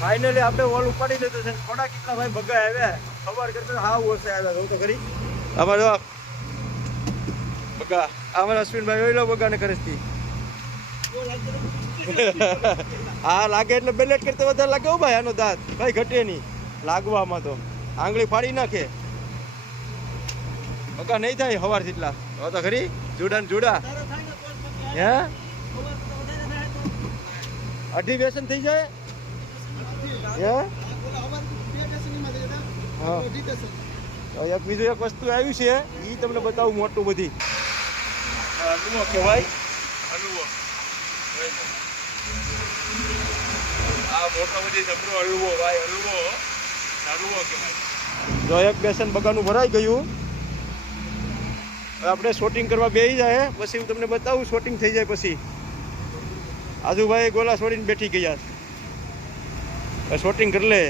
Finally આપણે wall ઉપાડી લીધું છે. થોડા કેટલા ભાઈ બગા આવ્યા ખબર કરતા હાવ ઓછા આવ્યા તો ખરી. અમારે બગા અમારા અશ્વિનભાઈ ઓઈલો બગાને કરસતી હા લાગે એટલે બેલેટ કરતા વધારે લાગે. ભાઈ આનો દાંત ભાઈ ઘટે નહીં લાગવામાં તો આંગળી ફાડી નાખે. બગા નહીં થાય હવાર જેટલા તો ખરી. જુડા ને જુડા હે અઢી વ્યસન થઈ જાય હે. હા એક બીજું એક વસ્તુ આવ્યું છે એ તમને બતાવું મોટું બધી હલવો કહેવાય. હલવો આ મોટો બધી જબરો હલવો ભાઈ હલવો કહેવાય. જો એક બેસન બગાનું ભરાઈ ગયું. આપણે શૂટિંગ કરવા બેસી જાય પછી હું તમને બતાવું. શૂટિંગ થઈ જાય પછી આજુભાઈ ગોલા છોડીને બેઠી ગયા શૂટિંગ કરી લે.